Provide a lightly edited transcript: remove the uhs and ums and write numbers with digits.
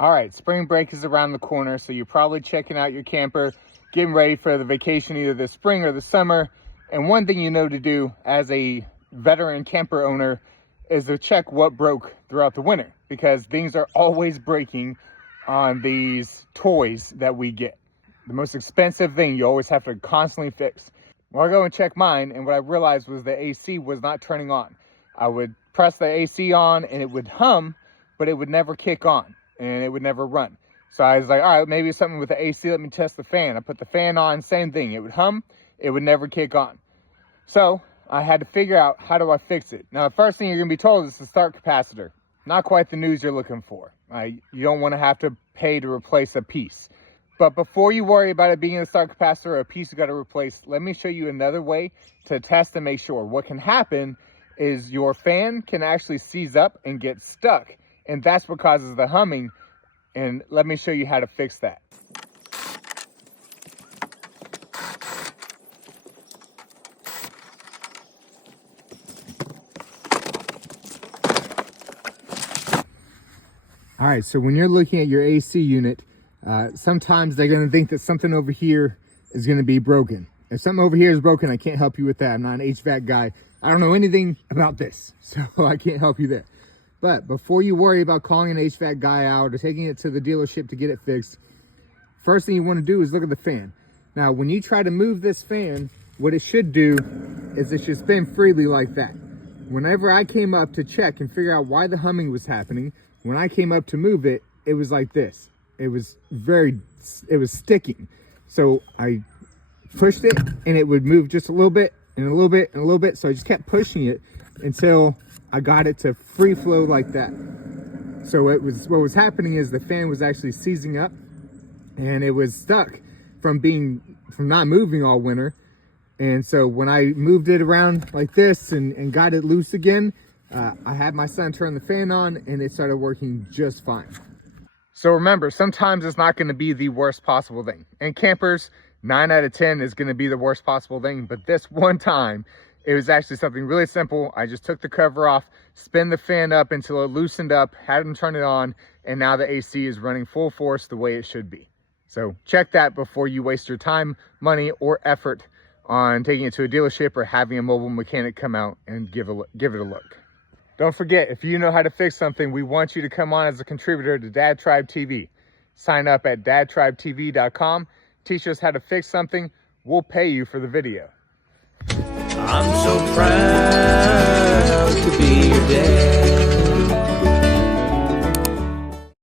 All right, spring break is around the corner, so you're probably checking out your camper, getting ready for the vacation either this spring or the summer. And one thing you know to do as a veteran camper owner is to check what broke throughout the winter, because things are always breaking on these toys that we get. The most expensive thing you always have to constantly fix. Well, I go and check mine, and what I realized was the AC was not turning on. I would press the AC on and it would hum, but it would never kick on and it would never run. So I was like, all right, maybe it's something with the AC. Let me test the fan. I put the fan on, same thing. It would hum, it would never kick on. So I had to figure out, how do I fix it? Now, the first thing you're gonna be told is the start capacitor. Not quite the news you're looking for. You don't wanna have to pay to replace a piece. But before you worry about it being a start capacitor or a piece you gotta replace, let me show you another way to test and make sure. What can happen is your fan can actually seize up and get stuck. And that's what causes the humming. And let me show you how to fix that. All right, so when you're looking at your AC unit, sometimes they're gonna think that something over here is gonna be broken. If something over here is broken, I can't help you with that. I'm not an HVAC guy. I don't know anything about this, so I can't help you there. But before you worry about calling an HVAC guy out or taking it to the dealership to get it fixed, first thing you want to do is look at the fan. Now, when you try to move this fan, what it should do is it should spin freely like that. Whenever I came up to check and figure out why the humming was happening, when I came up to move it, it was like this. It was sticking. So I pushed it and it would move just a little bit and a little bit and a little bit. So I just kept pushing it until I got it to free flow like that. So what was happening is the fan was actually seizing up and it was stuck from not moving all winter. And so when I moved it around like this and got it loose again, I had my son turn the fan on and it started working just fine. So remember, sometimes it's not going to be the worst possible thing. And campers, 9 out of 10 is going to be the worst possible thing. But this one time, it was actually something really simple. I just took the cover off, spin the fan up until it loosened up, had him turn it on, and now the AC is running full force the way it should be. So check that before you waste your time, money, or effort on taking it to a dealership or having a mobile mechanic come out and give it a look. Don't forget, if you know how to fix something, we want you to come on as a contributor to Dad Tribe TV. Sign up at dadtribetv.com. Teach us how to fix something. We'll pay you for the video. I'm so proud to be your dad.